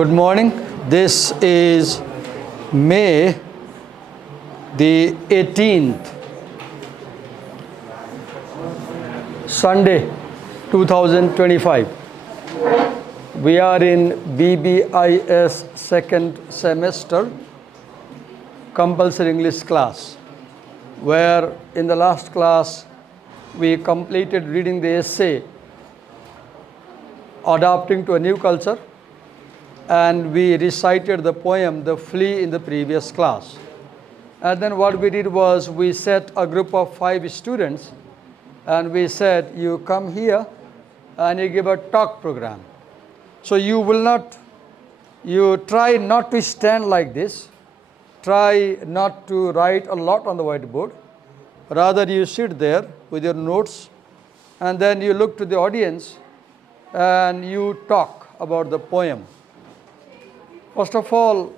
Good morning. This is May the 18th, Sunday, 2025. We are in BBIS second semester compulsory English class, where in the last class we completed reading the essay Adapting to a New Culture, and we recited the poem The Flea in the previous class. And then what we did was we set a group of 5 students and we said, you come here and you give a talk program. So you try not to stand like this, try not to write a lot on the whiteboard. Rather you sit there with your notes and then you look to the audience and you talk about the poem. First of all,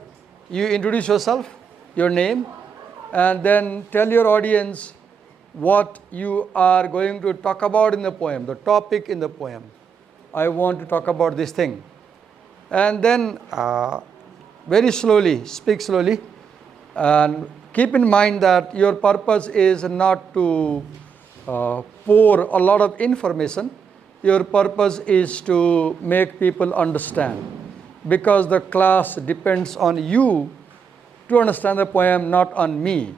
you introduce yourself, your name, and then tell your audience what you are going to talk about in the poem, the topic in the poem. I want to talk about this thing. And then very slowly, speak slowly, and keep in mind that your purpose is not to pour a lot of information. Your purpose is to make people understand, because the class depends on you to understand the poem, not on me.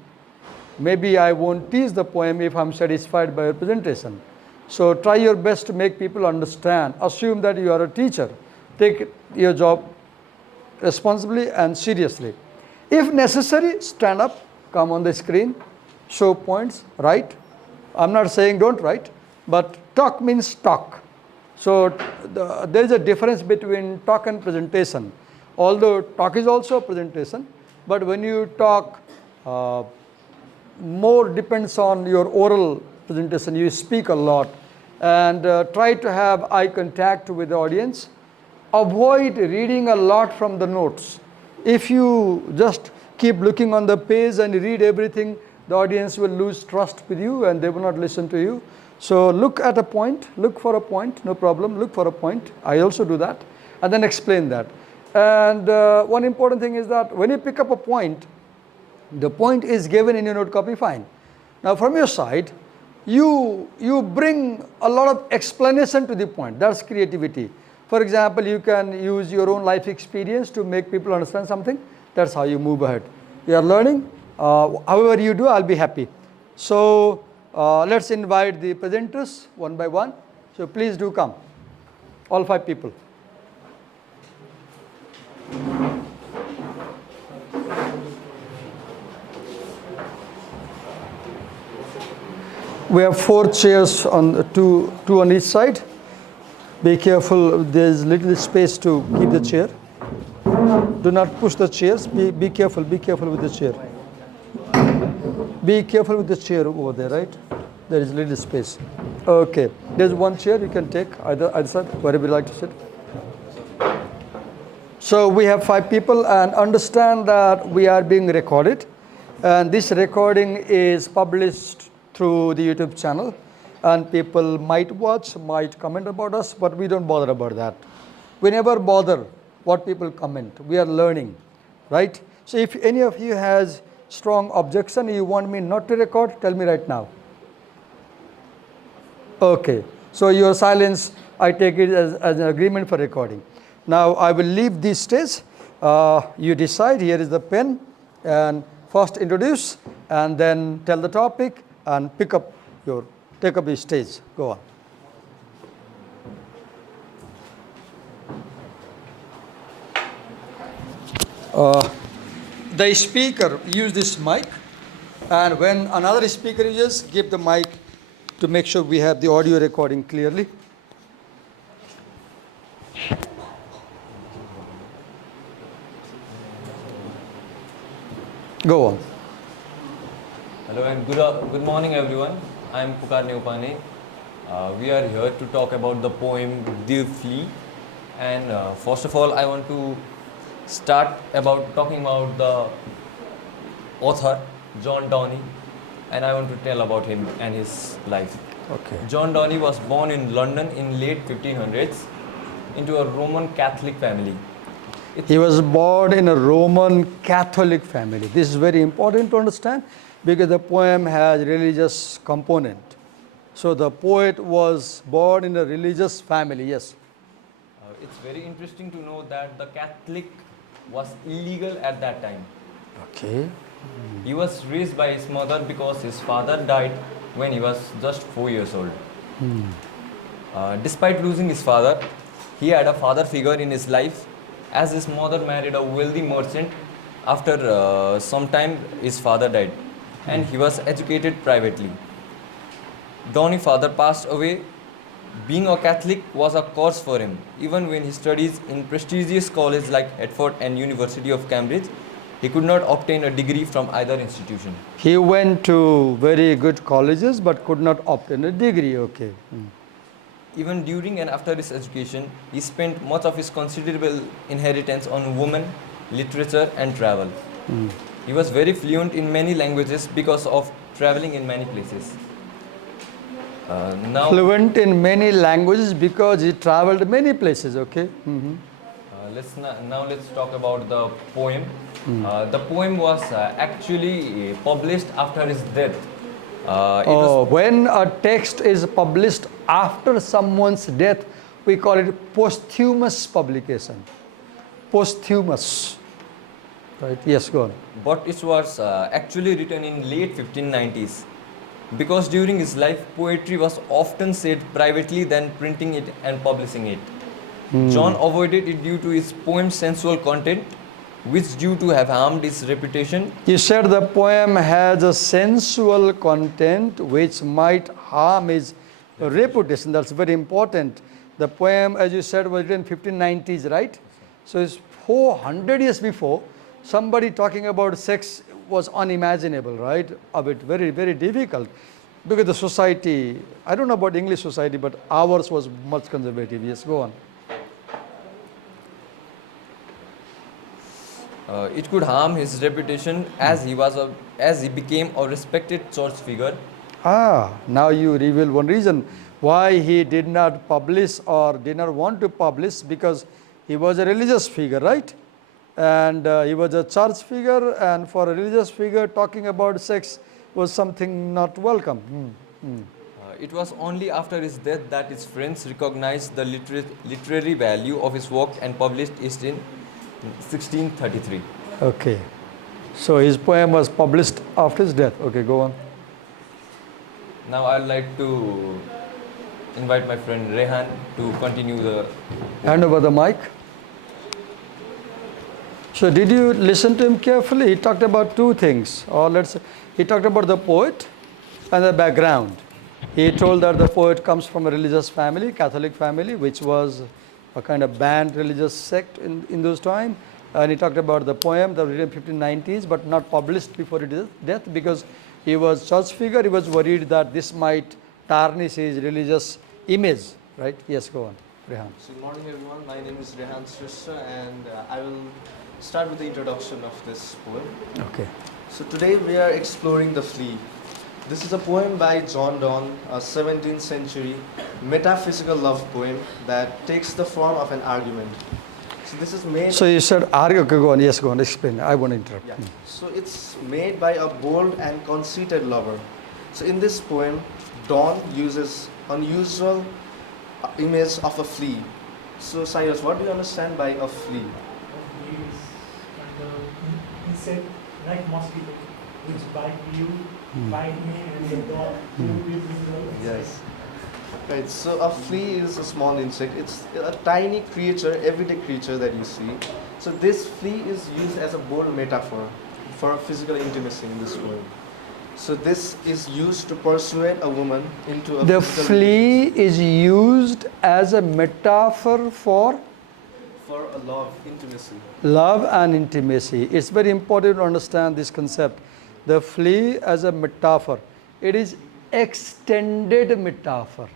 Maybe I won't teach the poem if I'm satisfied by your presentation. So try your best to make people understand. Assume that you are a teacher. Take your job responsibly and seriously. If necessary, stand up, come on the screen, show points, write. I'm not saying don't write, but talk means talk. So there is a difference between talk and presentation. Although talk is also a presentation, but when you talk, more depends on your oral presentation. You speak a lot and try to have eye contact with the audience. Avoid reading a lot from the notes. If you just keep looking on the page and read everything, the audience will lose trust with you and they will not listen to you. So look at a point, look for a point, no problem, look for a point. I also do that, and then explain that. And one important thing is that when you pick up a point, the point is given in your note copy, fine. Now from your side, you bring a lot of explanation to the point. That's creativity. For example, you can use your own life experience to make people understand something. That's how you move ahead. You are learning. However you do, I'll be happy. So let's invite the presenters one by one. So please do come, all 5 people. We have 4 chairs on two on each side. Be careful, there's little space to keep the chair. Do not push the chairs. Be careful with the chair. Be careful with the chair over there, right? There is little space. Okay, there's 1 chair you can take either side, wherever you like to sit. So we have 5 people, and understand that we are being recorded, and this recording is published through the YouTube channel, and people might watch, might comment about us, but we don't bother about that. We never bother what people comment. We are learning, right? So if any of you has strong objection, you want me not to record, tell me right now. Okay, so your silence, I take it as an agreement for recording. Now I will leave this stage. You decide, here is the pen, and first introduce, and then tell the topic, and take up your stage. Go on. The speaker use this mic, and when another speaker uses, give the mic to make sure we have the audio recording clearly. Go on. Hello and good morning everyone. I am Pukar Neupane. We are here to talk about the poem The Flea, and first of all I want to start about talking about the author Donne, and I want to tell about him and his life. Okay. Donne was born in London in late 1500s into a Roman Catholic family. He was born in a Roman Catholic family. This is very important to understand because the poem has religious component. So the poet was born in a religious family, yes. It's very interesting to know that the Catholic was illegal at that time. Okay. He was raised by his mother because his father died when he was just 4 years old. Despite losing his father, he had a father figure in his life as his mother married a wealthy merchant. After some time, his father died and he was educated privately. Donne's father passed away. Being a Catholic was a curse for him. Even when he studies in prestigious colleges like Hertford and University of Cambridge, he could not obtain a degree from either institution. He went to very good colleges but could not obtain a degree, okay. Even during and after his education, he spent much of his considerable inheritance on women, literature, and travel. He was very fluent in many languages because of traveling in many places. Now, Fluent in many languages because he traveled many places, okay. now let's talk about the poem. The poem was actually published after his death. When a text is published after someone's death, we call it posthumous publication. Posthumous. Right? Yes, go on. But it was actually written in late 1590s. Because during his life, poetry was often said privately than printing it and publishing it. John avoided it due to his poem's sensual content, which due to have harmed his reputation. You said the poem has a sensual content which might harm his reputation. That's very important. The poem, as you said, was written in 1590s, right? So it's 400 years before. Somebody talking about sex was unimaginable, right? A bit very, very difficult. Because the society, I don't know about English society, but ours was much conservative. Yes, go on. It could harm his reputation as he became a respected church figure. Now you reveal one reason why he did not publish or did not want to publish, because he was a religious figure, right? And he was a church figure, and for a religious figure talking about sex was something not welcome. It was only after his death that his friends recognized the literary value of his work and published it in 1633. Okay. So his poem was published after his death. Okay, go on. Now I'd like to invite my friend Rehan to continue the... Hand over the mic. So did you listen to him carefully? He talked about two things, or let's say, he talked about the poet and the background. He told that the poet comes from a religious family, Catholic family, which was a kind of banned religious sect in those times. And he talked about the poem that was written in 1590s, but not published before his death because he was church figure. He was worried that this might tarnish his religious image, right? Yes, go on, Rehan. So good morning everyone, my name is Rehan Srishta and I will start with the introduction of this poem. Okay. So today we are exploring The Flea. This is a poem by John Donne, a 17th century metaphysical love poem that takes the form of an argument. So this is made... So you said argue, okay, go on, yes, go on, explain, I won't interrupt. Yeah. So it's made by a bold and conceited lover. So in this poem, Donne uses unusual image of a flea. So Cyrus, what do you understand by a flea? He said, like mosquito, which bite you, bite me, and the dog, Yes. Right, so a flea is a small insect. It's a tiny creature, everyday creature that you see. So this flea is used as a bold metaphor for physical intimacy in this poem. So this is used to persuade a woman into a The physical flea is used as a metaphor for a love, intimacy. love and intimacy. It's very important to understand this concept. The flea as a metaphor. It is extended metaphor.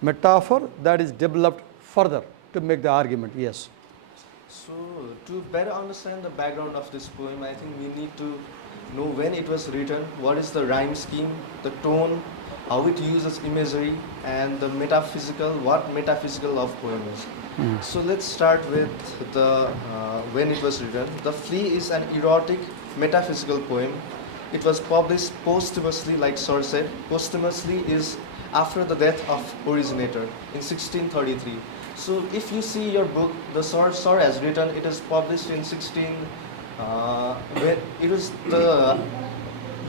Metaphor that is developed further to make the argument. Yes. So to better understand the background of this poem, I think we need to know when it was written, what is the rhyme scheme, the tone, how it uses imagery, and the metaphysical of poem is. So let's start with the when it was written. The Flea is an erotic metaphysical poem. It was published posthumously, like Sir said. Posthumously is after the death of originator in 1633. So if you see your book, the Sir has written, it is published in 16. When it was the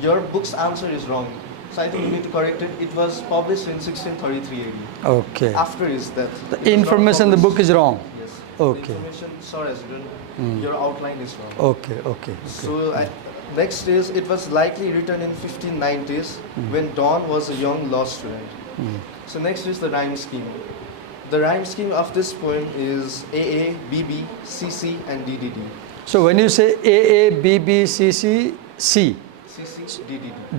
your book's answer is wrong. So I think you need to correct it. It was published in 1633 AD. Okay. After his death. The It was not information in the book published. is wrong. Yes. Okay. The information Sir has written, your outline is wrong. Okay. So next is, it was likely written in 1590s when Donne was a young law student. So next is the rhyme scheme. The rhyme scheme of this poem is AA, BB, CC and DDD. So when you say AA, BB, CC, C, CC,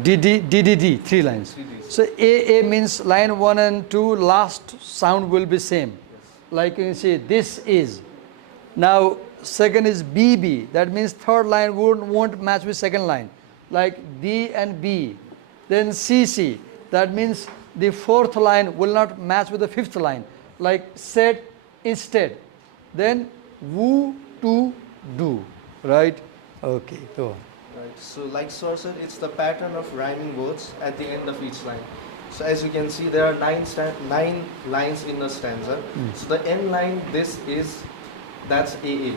DDD. DDD, 3 lines. 3 Ds. So AA means line 1 and 2, last sound will be same. Like you say, this is. Now, second is BB. That means third line won't match with second line. Like D and B. Then CC. That means the fourth line will not match with the fifth line. Like said instead. Then woo to do. Right? Okay, go on. Right. So like Sir said, it's the pattern of rhyming words at the end of each line. So as you can see, there are 9 lines in a stanza. So the end line, that's AA.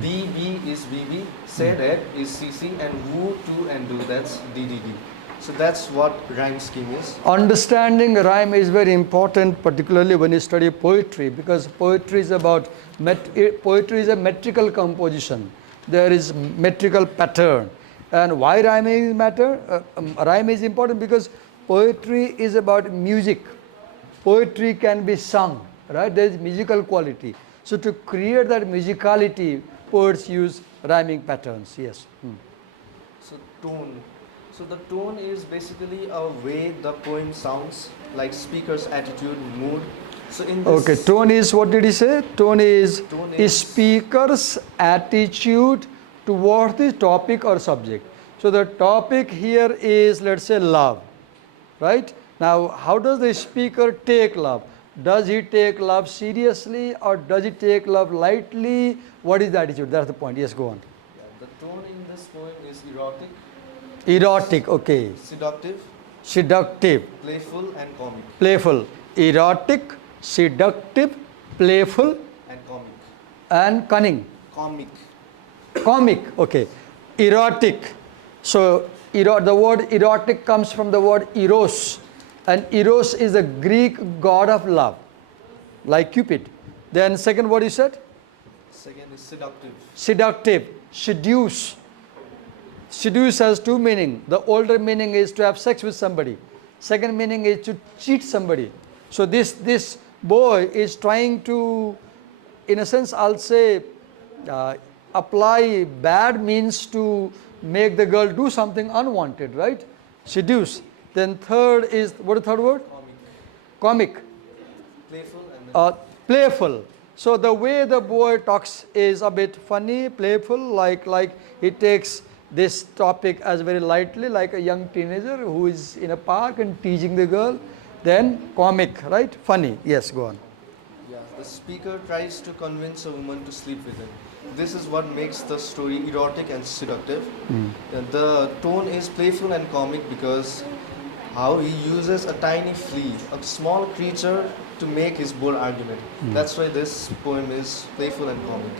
DB is BB, said at is CC, and woo to and do, that's DDD. So that's what rhyme scheme is. Understanding rhyme is very important, particularly when you study poetry, because poetry is about poetry is a metrical composition. There is metrical pattern. And why rhyming rhyme is important because poetry is about music. Poetry can be sung, right? There is musical quality. So to create that musicality, poets use rhyming patterns. Yes. So tone. So the tone is basically a way the poem sounds, like speaker's attitude, mood. So in this, Okay, tone is, what did he say? Tone is is speaker's attitude towards the topic or subject. So the topic here is, let's say, love, right? Now, how does the speaker take love? Does he take love seriously or does he take love lightly? What is the attitude? That's the point. Yes, go on. the tone in this poem is erotic, Erotic, okay. seductive, Seductive, playful and comic. playful. Erotic, seductive, playful, And comic. and cunning. Comic. Comic, okay. Erotic. So the word erotic comes from the word eros. And eros is the Greek god of love, like Cupid. Then second word you said? Second is seductive. Seductive, seduce. Seduce has 2 meanings. The older meaning is to have sex with somebody. Second meaning is to cheat somebody. So this boy is trying to, in a sense, I'll say, apply bad means to make the girl do something unwanted, right? Seduce. Then third is, what is the third word? Comic. Comic. Playful and then Playful. So the way the boy talks is a bit funny, playful, like he takes this topic as very lightly, like a young teenager who is in a park and teasing the girl. Then comic, right? Funny. Yes, go on. yeah, the speaker tries to convince a woman to sleep with him. This is what makes the story erotic and seductive. The tone is playful and comic because how he uses a tiny flea, a small creature, to make his bold argument. That's why this poem is playful and comic.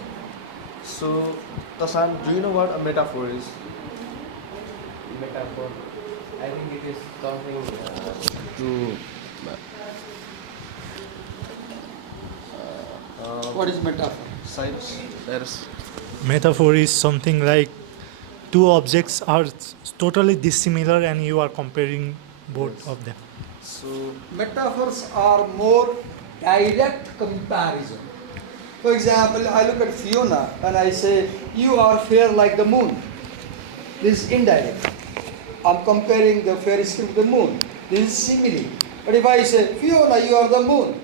So, Tasan, do you know what a metaphor is? Metaphor. I think it is something to. What is metaphor? Cyrus? Cyrus. Metaphor is something like two objects are totally dissimilar and you are comparing both of them. So, Metaphors are more direct comparison. For example, I look at Fiona and I say, you are fair like the moon. This is indirect. I'm comparing the fair skin to the moon. This is simile. But if I say, Fiona, you are the moon,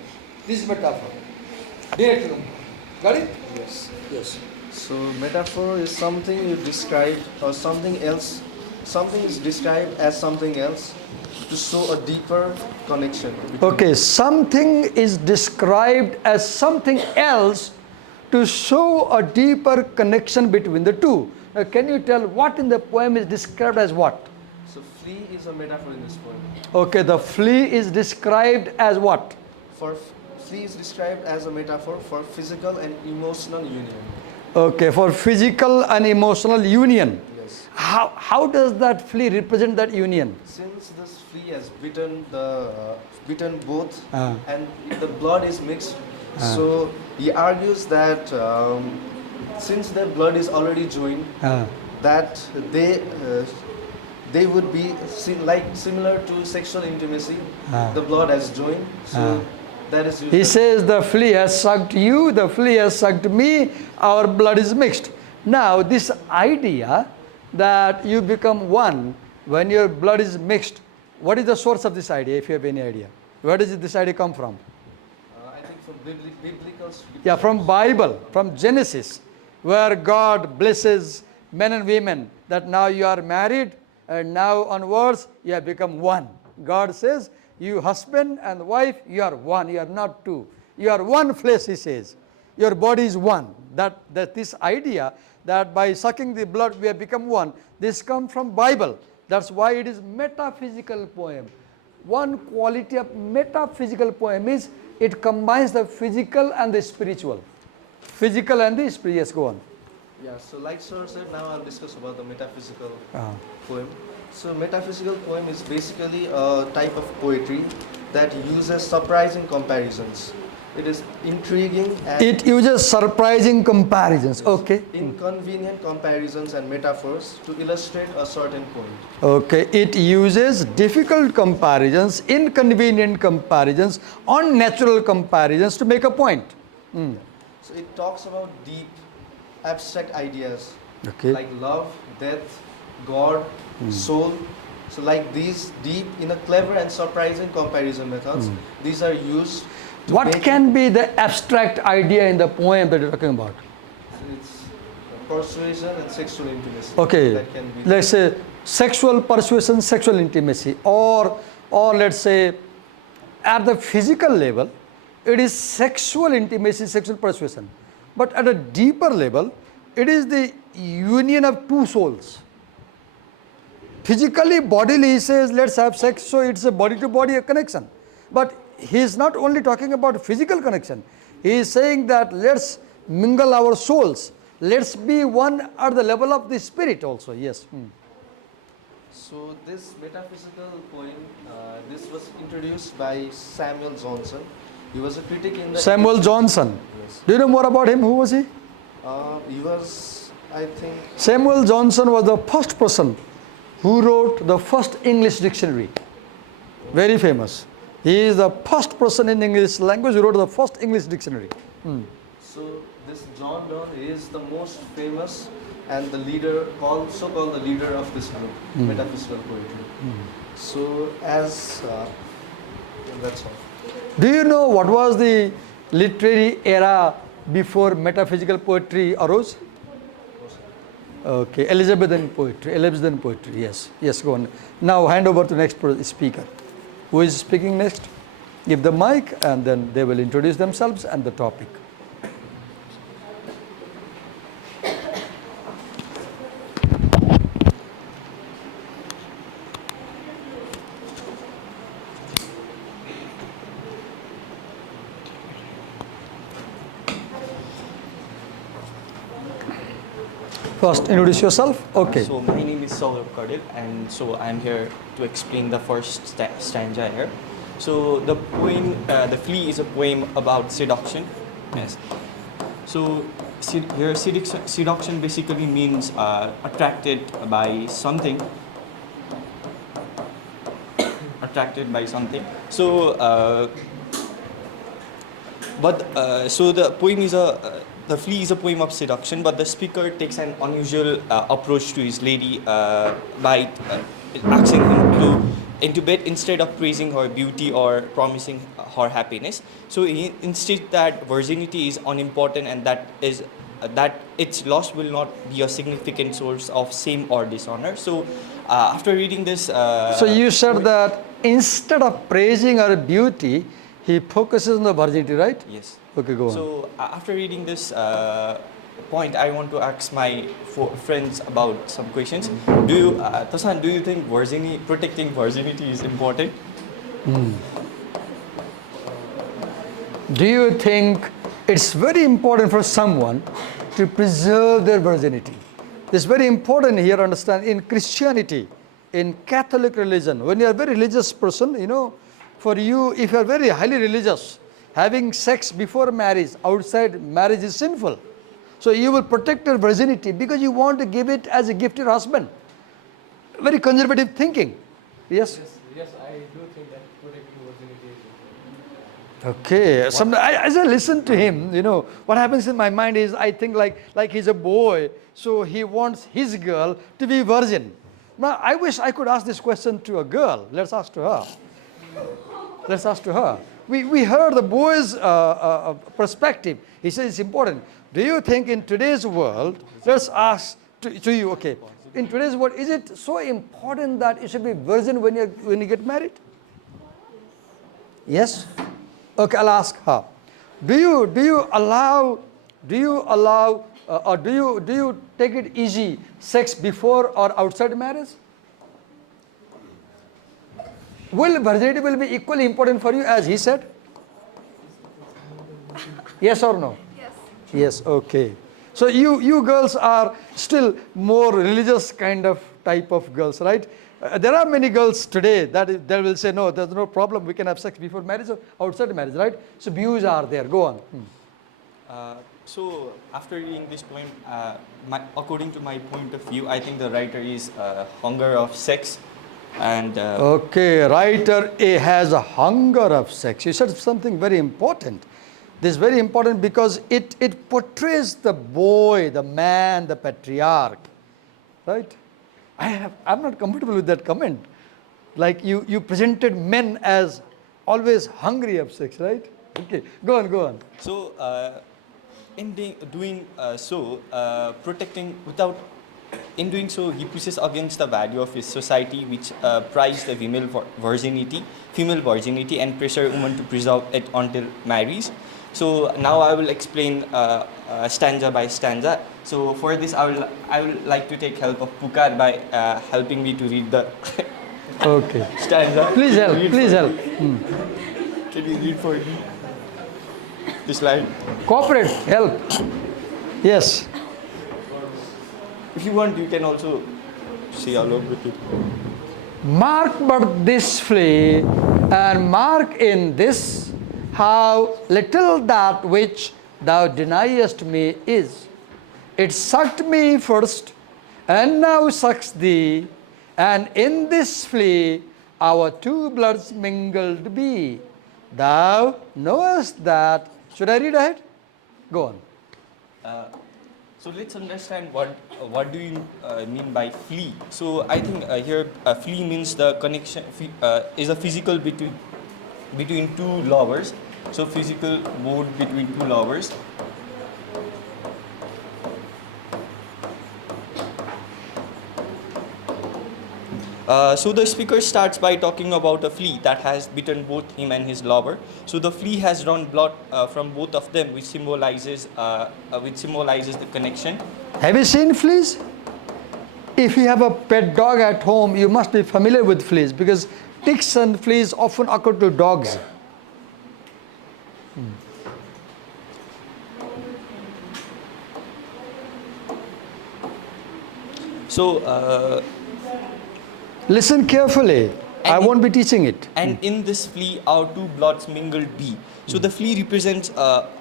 this is metaphor. Direct. Got it? yes. Yes. So, metaphor is something you describe or something else something is described as something else to show a deeper connection. Okay, something is described as something else to show a deeper connection between the two. Now, can you tell what in the poem is described as what? So flea is a metaphor in this poem. Okay, the flea is described as what? Flea is described as a metaphor for physical and emotional union. Okay, for physical and emotional union. Yes. How does that flea represent that union? Since this flea has bitten both, Ah. and the blood is mixed, so he argues that since their blood is already joined, that they would be similar to sexual intimacy. The blood has joined, so that is used. He says the flea has sucked you, the flea has sucked me, our blood is mixed. Now this idea that you become one when your blood is mixed, what is the source of this idea, if you have any idea? Where does this idea come from? I think from biblical scripture. Yeah, from Bible, from Genesis, where God blesses men and women that now you are married and now onwards you have become one. God says, you husband and wife, you are one, you are not two. You are one flesh, he says. Your body is one. That this idea that by sucking the blood we have become one, this comes from Bible. That's why it is metaphysical poem. One quality of metaphysical poem is it combines the physical and the spiritual. Physical and the spiritual. Yes, go on. Yeah, so like sir said, now I'll discuss about the metaphysical poem. So metaphysical poem is basically a type of poetry that uses surprising comparisons. It is intriguing and It uses surprising comparisons. Okay. inconvenient comparisons and metaphors to illustrate a certain point. Okay. It uses difficult comparisons, inconvenient comparisons, unnatural comparisons to make a point. So it talks about deep, abstract ideas Okay. like love, death, God, soul. So like these deep in a clever and surprising comparison methods, these are used to What make can be the abstract idea in the poem that you're talking about? it's persuasion and sexual intimacy. Okay, That can be let's say sexual persuasion, sexual intimacy, or let's say at the physical level, it is sexual intimacy, sexual persuasion. But at a deeper level, it is the union of two souls. Physically, bodily, he says, let's have sex, so it's a body-to-body connection. But he is not only talking about physical connection. He is saying that let's mingle our souls. Let's be one at the level of the spirit also. Yes. So this metaphysical poem, this was introduced by Samuel Johnson. He was a critic in the Samuel Johnson. Yes. Do you know more about him? Who was he? He was, I think, Samuel Johnson was the first person who wrote the first English dictionary. Very famous. He is the first person in English language who wrote the first English dictionary. so this John Donne is the most famous and the leader, so-called the leader of this group, metaphysical poetry. So as, that's all. Do you know what was the literary era before metaphysical poetry arose? Okay, Elizabethan poetry, yes. Yes, go on. Now hand over to the next speaker. Who is speaking next? Give the mic and then they will introduce themselves and the topic. First, introduce yourself. Okay. So my name is Saurabh Kadil, and so I'm here to explain the first stanza here. So the poem, The Flea, is a poem about seduction. Yes. So here seduction basically means attracted by something. Attracted by something. So, so the poem is The Flea is a poem of seduction, but the speaker takes an unusual approach to his lady by asking him to into bed instead of praising her beauty or promising her happiness. So he insists that virginity is unimportant and that its loss will not be a significant source of shame or dishonor. So after reading this, So you said that instead of praising her beauty, he focuses on the virginity, right? yes. Okay, go on. So after reading this point, I want to ask my friends about some questions. Do you, Tosan, do you think protecting virginity is important? Do you think it's very important for someone to preserve their virginity? It's very important here to understand in Christianity, in Catholic religion, when you are a very religious person, you know, for you, if you are very highly religious, having sex before marriage, outside marriage is sinful. So you will protect your virginity because you want to give it as a gift to your husband. Very conservative thinking. Yes? Yes, I do think that protecting virginity is important. Okay. As I listen to him, you know, what happens in my mind is I think like he's a boy, so he wants his girl to be virgin. Now, I wish I could ask this question to a girl. Let's ask to her. Let's ask to her. We heard the boy's perspective. He says it's important. Do you think in today's world, let's ask to you, okay, in today's world, is it so important that you should be virgin when you get married? Yes? Okay, I'll ask her. Do you allow or do you take it easy, sex before or outside marriage? Will virginity will be equally important for you as he said? Yes or no? Yes. Yes, okay. So you girls are still more religious kind of type of girls, right? There are many girls today that will say, no, there's no problem, we can have sex before marriage or outside marriage, right? So views are there. Go on. So after reading this point, according to my point of view, I think the writer is hunger of sex, and Okay, writer A has a hunger of sex. You said something very important. This is very important because it portrays the boy, the man, the patriarch, right? I'm not comfortable with that comment. Like you presented men as always hungry of sex, right? Okay, go on. so in doing protecting without. In doing so, he pushes against the value of his society, which prize the female virginity, and pressure women to preserve it until marriage. So now I will explain stanza by stanza. So for this, I will like to take help of Pukar by helping me to read the Okay. stanza. Please help. Read Please for help. me. Can you read for me this line? Cooperate. Help. Yes. If you want, you can also see along with it. Mark but this Flea, and mark in this how little that which thou deniest me is. It sucked me first, and now sucks thee, and in this Flea our two bloods mingled be. Thou knowest that. Should I read ahead? Go on. So let's understand what do you mean by flea. So I think here flea means the connection is a physical between two lovers. So physical bond between two lovers. So the speaker starts by talking about a flea that has bitten both him and his lover. So the flea has drawn blood from both of them, which symbolizes the connection. Have you seen fleas? If you have a pet dog at home, you must be familiar with fleas because ticks and fleas often occur to dogs. So Listen carefully. I won't be teaching it. and in this flea, our two bloods mingled be. So the flea represents,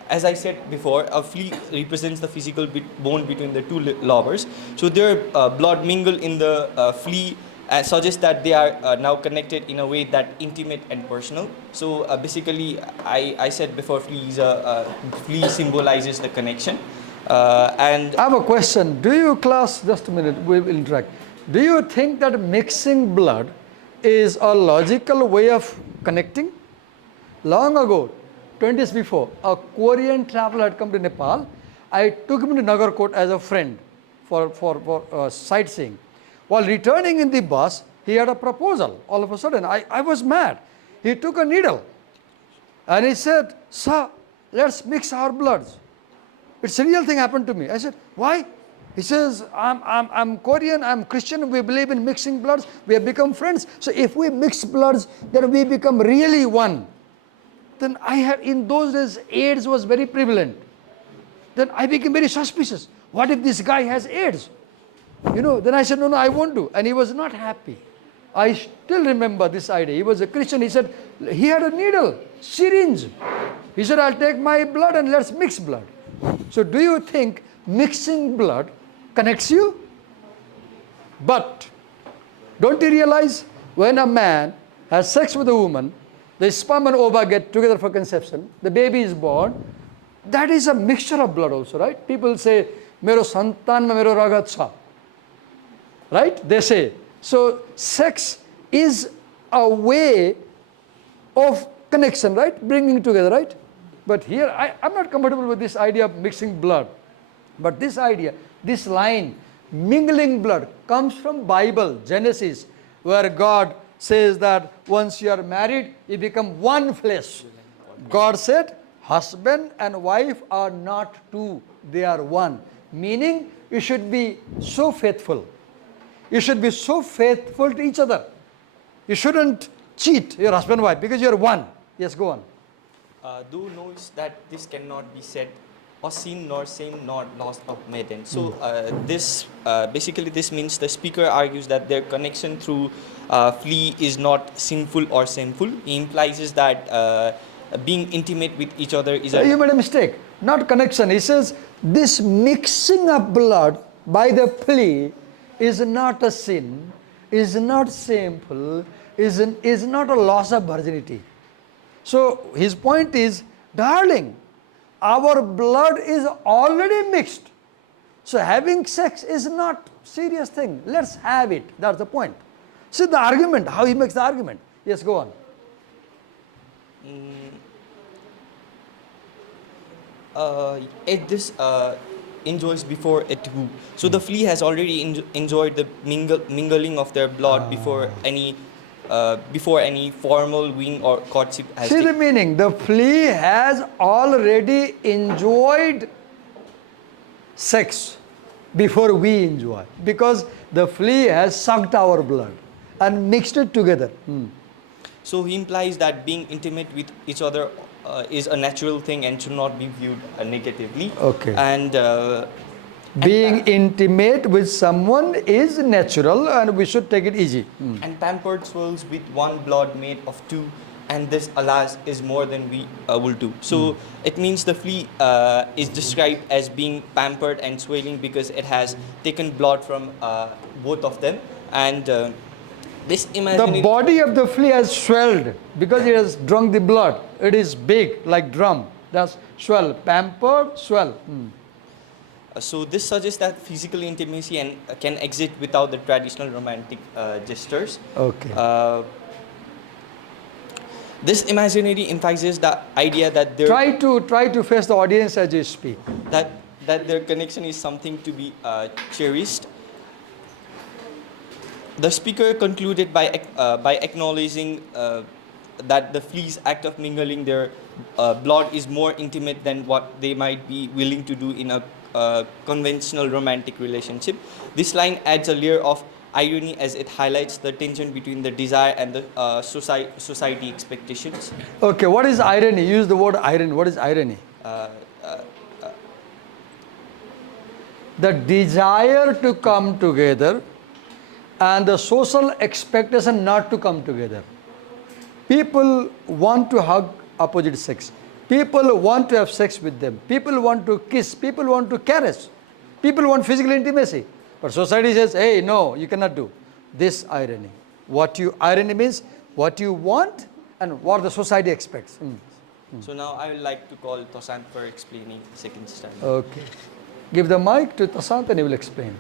as I said before, a flea represents the physical bond between the two lovers. So their blood mingle in the flea suggests that they are now connected in a way that intimate and personal. So basically, I said before, flea symbolizes the connection. And I have a question. Do you class, just a minute, we will interact. Do you think that mixing blood is a logical way of connecting? Long ago, 20 years before, a Korean traveler had come to Nepal. I took him to Nagarkot as a friend for sightseeing. While returning in the bus, he had a proposal. All of a sudden, I was mad. He took a needle and he said, "Sir, let's mix our bloods." It's a real thing happened to me. I said, "Why?" He says, I'm Korean, I'm Christian, we believe in mixing bloods, we have become friends. So if we mix bloods, then we become really one. Then I had, in those days, AIDS was very prevalent. Then I became very suspicious. What if this guy has AIDS? Then I said, no, I won't do. And he was not happy. I still remember this idea. He was a Christian. He said, he had a needle, syringe. He said, I'll take my blood and let's mix blood. So do you think mixing blood connects you? But don't you realize when a man has sex with a woman, the sperm and ova get together for conception, the baby is born, that is a mixture of blood also, right? People say, Mero santan mein mero raga cha. Right? They say. So sex is a way of connection, right? Bringing together, right? But here, I'm not comfortable with this idea of mixing blood. But this idea, this line, mingling blood, comes from Bible, Genesis, where God says that once you are married, you become one flesh. God said, husband and wife are not two, they are one. Meaning, you should be so faithful. You should be so faithful to each other. You shouldn't cheat your husband and wife because you are one. Yes, go on. Thou knows that this cannot be said or seen nor same nor lost of maiden. So this basically this means the speaker argues that their connection through Flea is not sinful or shameful. He implies that being intimate with each other is You made a mistake. Not connection. He says this mixing of blood by the Flea is not a sin, is not shameful, is not a loss of virginity. So his point is, darling, our blood is already mixed. So having sex is not serious thing. Let's have it. That's the point. See the argument, how he makes the argument. Yes, go on. This enjoys before it too. So the Flea has already enjoyed the mingling of their blood before any formal wing or courtship has See the meaning. The Flea has already enjoyed sex before we enjoy, because the Flea has sucked our blood and mixed it together. So he implies that being intimate with each other is a natural thing and should not be viewed negatively. Okay. And being intimate with someone is natural and we should take it easy. and pampered souls with one blood made of two, and this, alas, is more than we will do. So it means the Flea is described as being pampered and swelling because it has taken blood from both of them, and this The imaginary body of the Flea has swelled because it has drunk the blood. It is big like drum. That's swell. Pampered, swell. So this suggests that physical intimacy can exist without the traditional romantic gestures. Okay. This imaginary emphasizes the idea that Try to face the audience as you speak. that their connection is something to be cherished. The speaker concluded by acknowledging that the Flea's act of mingling their blood is more intimate than what they might be willing to do in a conventional romantic relationship. This line adds a layer of irony as it highlights the tension between the desire and the society expectations. Okay, what is irony? Use the word irony. What is irony? The desire to come together and the social expectation not to come together. People want to hug opposite sex. People want to have sex with them. People want to kiss. People want to caress. People want physical intimacy. But society says, hey, no, you cannot do. This irony. Irony means what you want and what the society expects. So now I would like to call Tosant for explaining the second stanza. Okay. Give the mic to Tasant and he will explain.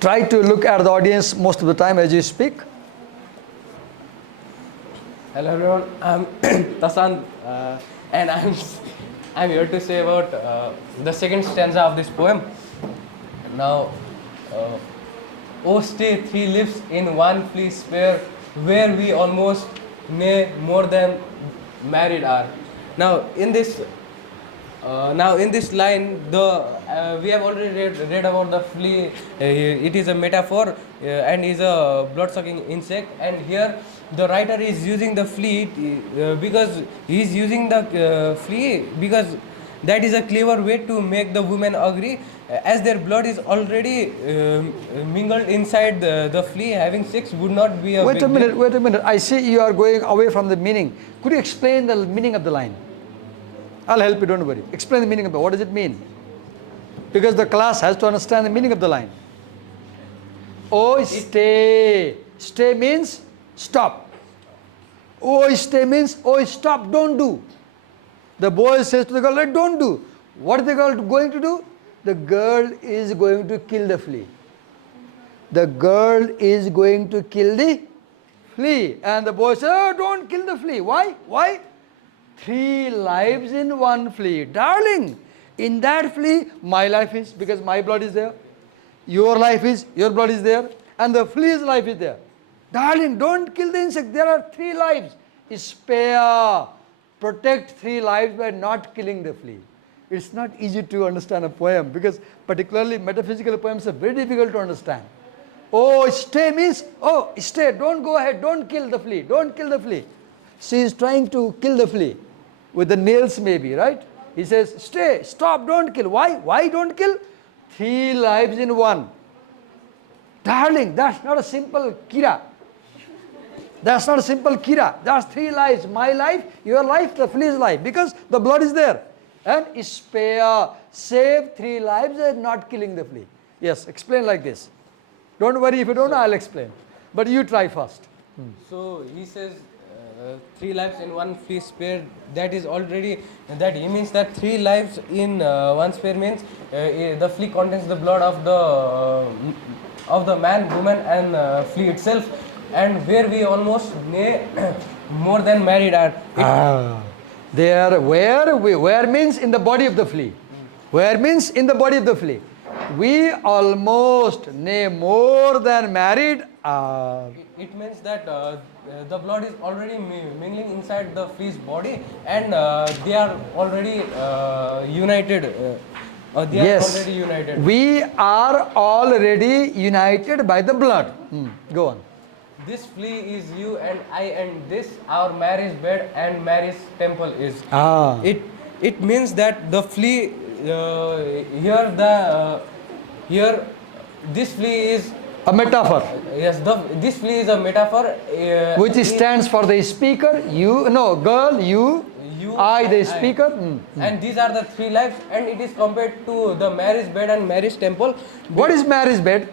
Try to look at the audience most of the time as you speak. Hello everyone, I'm Tasan, and I'm here to say about the second stanza of this poem. Now, uh, oh stay three lives in one flea spare, where we almost nay more than married are. Now in this line, we have already read about the flea. It is a metaphor and is a blood-sucking insect. And here, the writer is using the flea because he is using the flea because that is a clever way to make the women agree, as their blood is already mingled inside the flea. Having sex would not be a Wait big a minute, deal. wait a minute. I see you are going away from the meaning. Could you explain the meaning of the line? I'll help you, don't worry. Explain the meaning of it. What does it mean? Because the class has to understand the meaning of the line. Oh, stay. Stay means stop. Oh, stay means, oh, stop, don't do. The boy says to the girl, don't do. What is the girl going to do? The girl is going to kill the flea. The girl is going to kill the flea. And the boy says, oh, don't kill the flea. Why? Why? 3 lives in one flea. Darling, in that flea, my life is, because my blood is there. Your life is, your blood is there. And the flea's life is there. Darling, don't kill the insect. There are 3 lives. Spare. Protect 3 lives by not killing the flea. It's not easy to understand a poem because particularly metaphysical poems are very difficult to understand. Oh, stay means, oh, stay, don't go ahead, don't kill the flea, don't kill the flea. She is trying to kill the flea with the nails maybe, right? He says, stay, stop, don't kill. Why? Why don't kill? 3 lives in one. Darling, that's not a simple kira. That's not a simple kira. That's 3 lives. My life, your life, the flea's life. Because the blood is there. And spare, save 3 lives and not killing the flea. Yes, explain like this. Don't worry, if you don't know, I'll explain. But you try first. So he says 3 lives in one flea spare. That is already, that he means that 3 lives in one spare means the flea contains the blood of the man, woman, and flea itself. And where we almost nay more than married are. There, where means in the body of the flea. Where means in the body of the flea. We almost, nay, more than married are. It means that the blood is already mingling inside the flea's body, and they are already united. Yes, Already united. we are already united by the blood. Go on. This flea is you and I, and this our marriage bed and marriage temple is. It means that the flea here this flea is A metaphor. yes, this flea is a metaphor Which stands for the speaker, you, no, girl, you, I, the speaker. And these are the 3 lives, and it is compared to the marriage bed and marriage temple. What is marriage bed?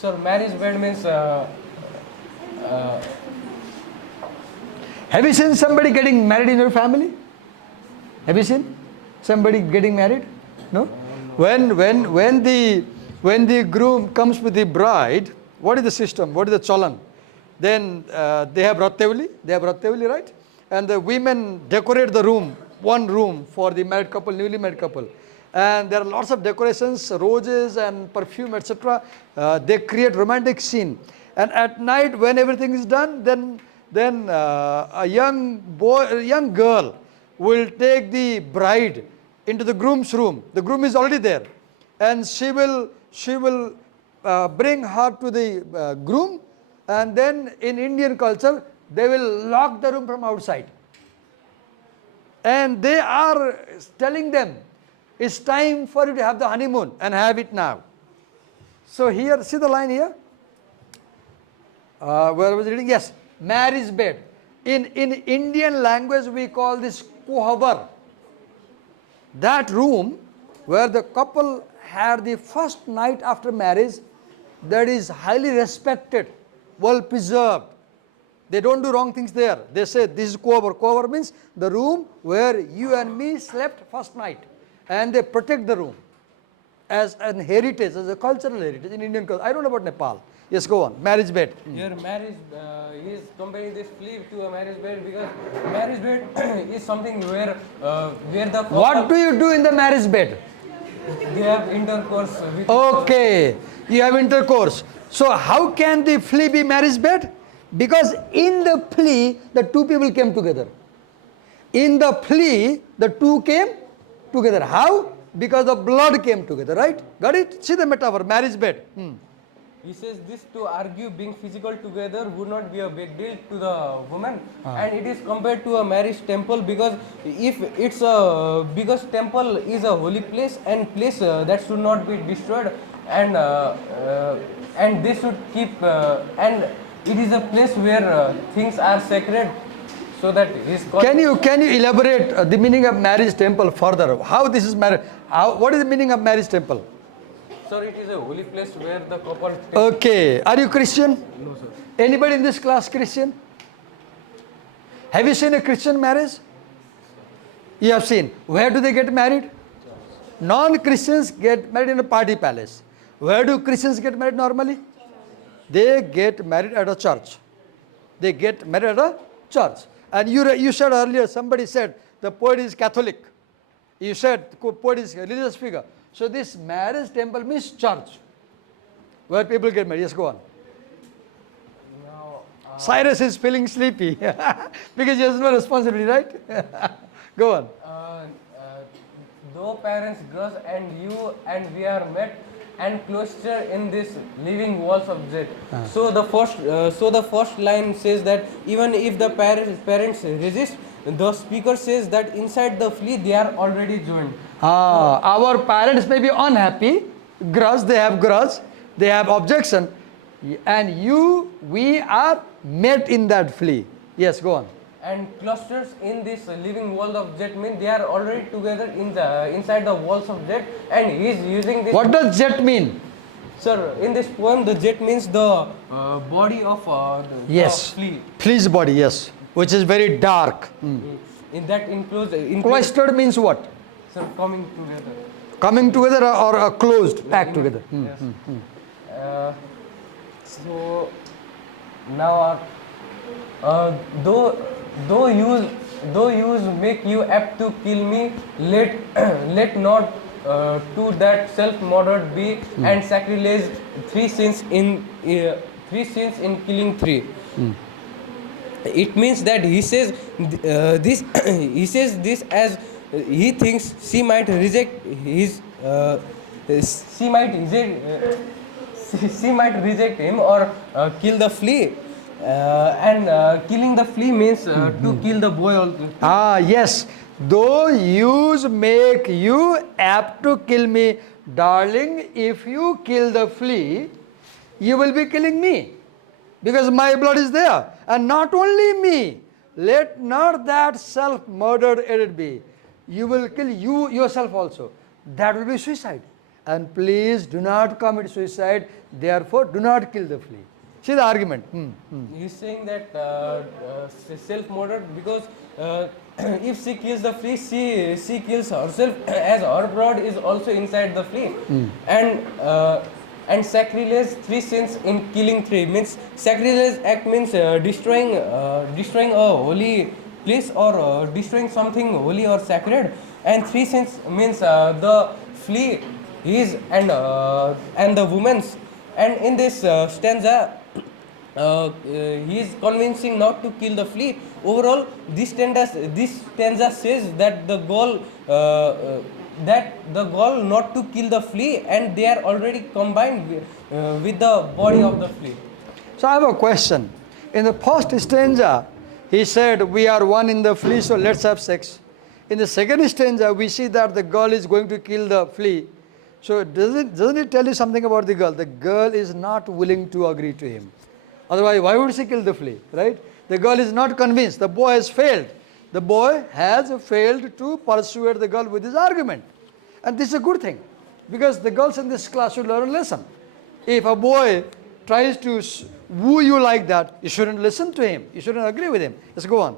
So marriage bed means Have you seen somebody getting married in your family? Have you seen somebody getting married? No? When the groom comes with the bride, what is the system? What is the chalan? Then they have Rattevali, right? And the women decorate the room, one room for the married couple, newly married couple. And there are lots of decorations, roses and perfume, etc. They create romantic scene. And at night, when everything is done, then a young girl will take the bride into the groom's room. The groom is already there, and she will bring her to the groom, and then in Indian culture they will lock the room from outside, and they are telling them, it's time for you to have the honeymoon and have it now. So here, see the line here? Where was it reading? Yes, marriage bed. In Indian language, we call this kohabar. That room where the couple had the first night after marriage, that is highly respected, well preserved. They don't do wrong things there. They say this is kohabar. Kohabar means the room where you and me slept first night, and they protect the room. as an heritage, as a cultural heritage in Indian culture. I don't know about Nepal. Yes, go on. Marriage bed. Here, marriage, he is comparing this flea to a marriage bed because marriage bed is something where the couple, What do you do in the marriage bed? they have intercourse with Okay, you have intercourse. So how can the flea be marriage bed? Because in the flea, the two people came together. In the flea, the two came together. How? Because the blood came together, right? Got it? See the metaphor, marriage bed. He says this to argue being physical together would not be a big deal to the woman, and it is compared to a marriage temple because if it's a because temple is a holy place and place that should not be destroyed, and they should keep and it is a place where things are sacred, so that his Can you elaborate the meaning of marriage temple further? How this is marriage? What is the meaning of marriage temple? Sir, it is a holy place where the couple. Okay. Are you Christian? No, sir. Anybody in this class Christian? Have you seen a Christian marriage? You have seen. Where do they get married? Non-Christians get married in a party palace. Where do Christians get married normally? They get married at a church. They get married at a church. And you said earlier, somebody said the poet is Catholic. You said the poet is a religious figure. So this marriage temple means church, where people get married. Yes, go on. Now, Cyrus is feeling sleepy because he has no responsibility, right? Go on. though parents grows and you and we are met and closer in this living walls of jet. So the first line says that even if the parents resist, the speaker says that inside the flea they are already joined. Our parents may be unhappy, they have objection, and we are met in that flea. Yes, go on. And clusters in this living wall of jet mean they are already together inside the walls of jet, and he is using this. What does jet mean? Sir, in this poem, the jet means the body of the flea. Flea's body, yes, which is very dark. In that includes Cloistered means what? sir, coming together. Coming together or closed, packed together. Yes. So now, though use make you apt to kill me, let not to that self-murdered be and sacrilege three sins in killing three. It means that he says this. He says this as he thinks she might reject his. She might reject him or kill the flea. And killing the flea means to kill the boy also. Yes. Though use make you apt to kill me, darling, if you kill the flea, you will be killing me, because my blood is there. And not only me, let not that self-murdered it be. You will kill you yourself also. That will be suicide. And please do not commit suicide, therefore do not kill the flea. See the argument. He's saying that self-murdered because if she kills the flea, she kills herself as her blood is also inside the flea. And sacrilege three sins in killing three means sacrilege act means destroying a holy place or destroying something holy or sacred, and three sins means the flea is and the woman's. And in this stanza, he is convincing not to kill the flea. Overall, this stanza says that the goal not to kill the flea, and they are already combined with the body of the flea. So I have a question. In the first stanza, he said, we are one in the flea, so let's have sex. In the second stanza, we see that the girl is going to kill the flea. So doesn't it tell you something about the girl? The girl is not willing to agree to him. Otherwise, why would she kill the flea, right? The girl is not convinced. The boy has failed. The boy has failed to persuade the girl with his argument. And this is a good thing, because the girls in this class should learn a lesson. If a boy tries to woo you like that, you shouldn't listen to him. You shouldn't agree with him. Let's go on.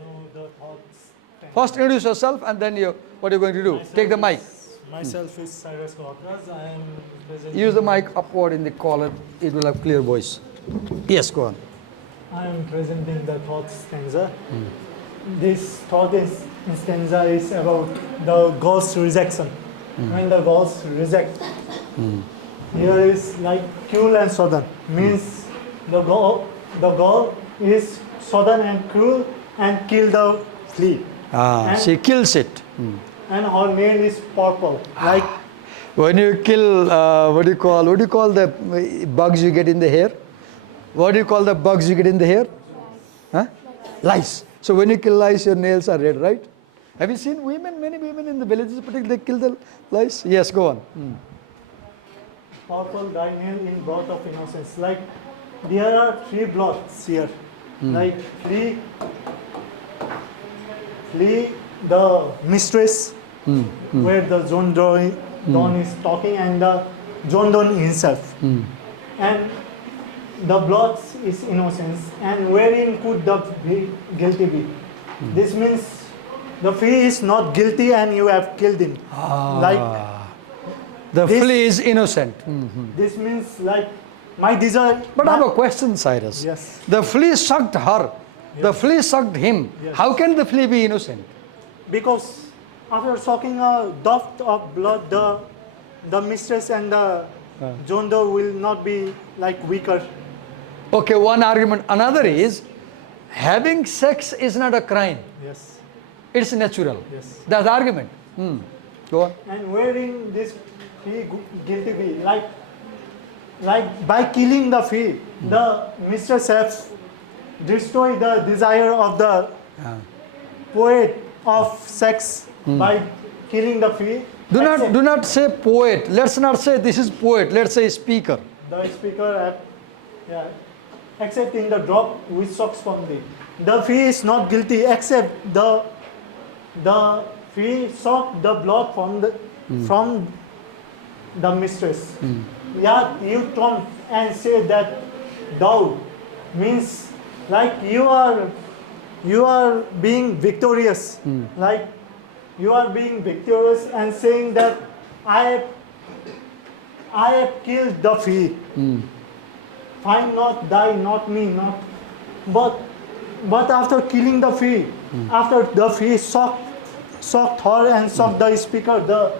No, the thoughts. First introduce yourself, and then what are you going to do? Take the mic. Myself is Cyrus Gotras. I am presenting. Use the mic upward in the collar. It will have clear voice. Yes, go on. I am presenting the thought stanza. This thought stanza is about the God's rejection. When the gods reject, here is like cruel and sudden. Means the god is sudden and cruel and kill the flea. And- She kills it. And her name is purple. Like When you kill, what do you call the bugs you get in the hair? What do you call the bugs you get in the hair? Huh? Lice. So when you kill lice, your nails are red, right? Have you seen women, many women in the villages, particularly, they kill the lice? Yes, go on. purple dye nail in blood of innocence. Like there are three bloods here. Like Flea, the mistress, where the Donne is talking, and the Donne himself. And the blood is innocence, and wherein could the guilty be? This means the flea is not guilty and you have killed him. Like The this- flea is innocent. this means like my desire. But I have a question, Cyrus. Yes. The flea sucked her. The flea sucked him. Yes. How can the flea be innocent? Because after sucking a drop of blood, the mistress and the Jondo will not be like weaker. Okay, one argument. Another is, having sex is not a crime. Yes. It's natural. Yes. That's the argument. Go on. And wherein this flea guilty be? Like by killing the flea, the mistress have destroyed the desire of the poet of sex by killing the flea. Do not say poet. Let's not say this is poet. Let's say speaker. The speaker except in the drop which sucks from the flea is not guilty except the flea sucked the blood from the mistress. Yeah, you come and say that thou means like you are being victorious. Like you are being victorious and saying that I have killed the flea. Find not thy, not me, not. But after killing the flea, after the flea sucked her and sucked the speaker,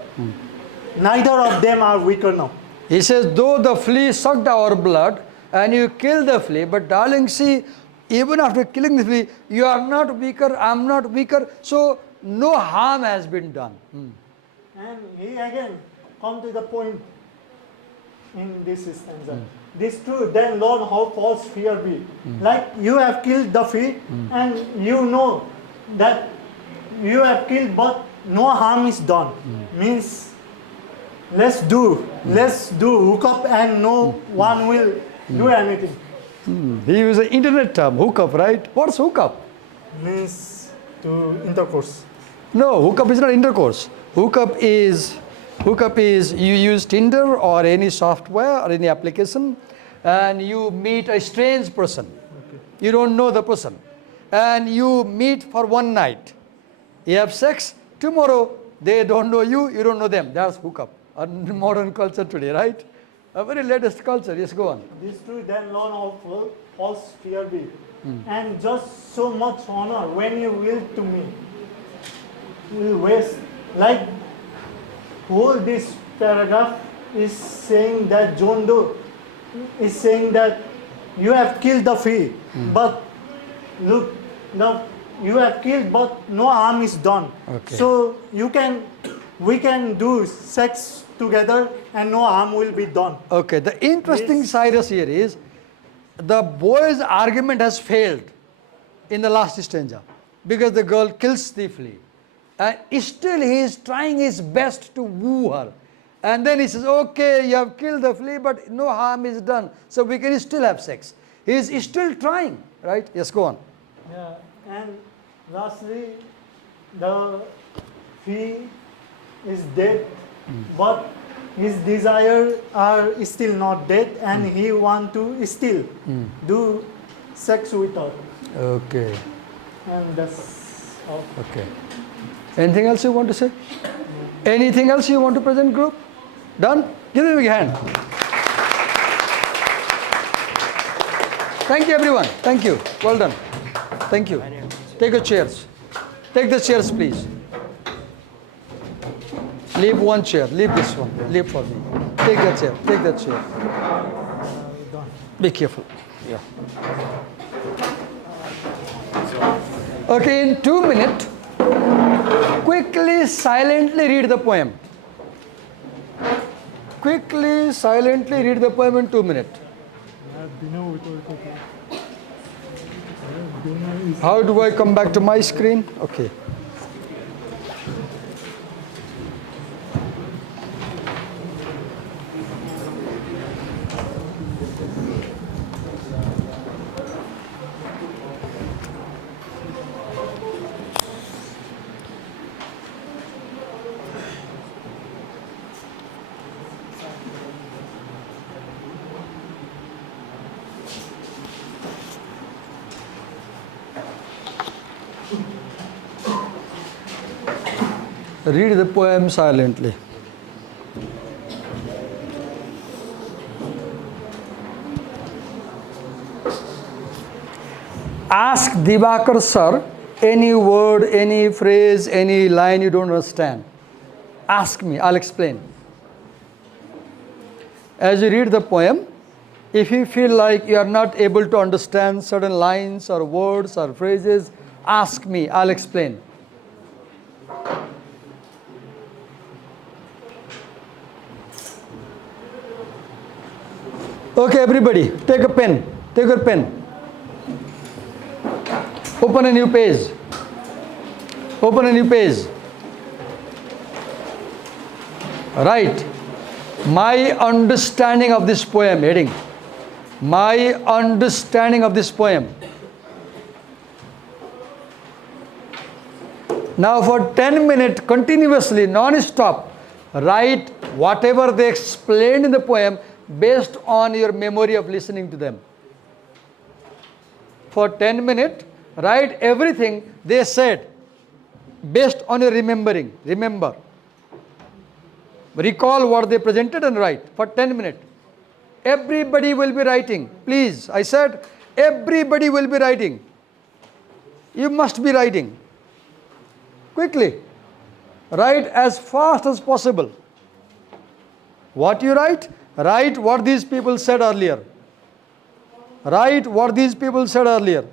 neither of them are weaker now. He says, though the flea sucked our blood and you killed the flea, but darling, see, even after killing the flea, you are not weaker, I am not weaker, so no harm has been done. And he again come to the point in this stanza. This truth, then learn how false fear be. Like you have killed the flea and you know that you have killed but no harm is done. Means let's do hook up and no one will do anything. He used an internet term, hookup, right? What's hookup? Means to intercourse. No, hookup is not intercourse. Hookup is you use Tinder or any software or any application and you meet a strange person. You don't know the person. And you meet for one night. You have sex. Tomorrow, they don't know you, you don't know them. That's hookup. A modern culture today, right? A very latest culture. Yes, go on. This truth then learn how false fear be. And just so much honor when you will to me. Will waste. Like whole this paragraph is saying that John Doe is saying that you have killed the flea, but look, now you have killed, but no harm is done. Okay. So we can do sex together and no harm will be done. Okay, the interesting Cyrus here is the boy's argument has failed in the last stanza because the girl kills the flea. And still he is trying his best to woo her. And then he says, okay, you have killed the flea, but no harm is done. So we can still have sex. He is still trying, right? Yes, go on. Yeah, and lastly, the flea is dead, but his desire are still not dead, and he want to still do sex with her. Okay, And that's all. okay. Anything else you want to say? Yeah. Anything else you want to present, group? Done? Give them a big hand. Thank you, everyone. Thank you. Well done. Thank you. Take your chairs. Take the chairs, please. Leave one chair. Leave this one. Leave for me. Take that chair. Take that chair. Be careful. Yeah. Okay, in 2 minutes, quickly, silently read the poem. Quickly, silently read the poem in 2 minutes. How do I come back to my screen? Okay. Read the poem silently. Ask Divakar sir any word, any phrase, any line you don't understand. Ask me, I'll explain. As you read the poem, if you feel like you are not able to understand certain lines or words or phrases, ask me, I'll explain. Okay, everybody, take a pen. Take your pen. Open a new page. Open a new page. Write, my understanding of this poem, heading. My understanding of this poem. Now for 10 minutes, continuously, non-stop, write whatever they explained in the poem based on your memory of listening to them. For 10 minutes, write everything they said based on your remembering. Remember. Recall what they presented and write for 10 minutes. Everybody will be writing. Please, I said, everybody will be writing. You must be writing. Quickly. Write as fast as possible. What you write? Write what these people said earlier. Write what these people said earlier.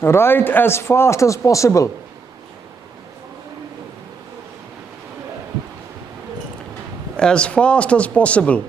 Write as fast as possible. As fast as possible.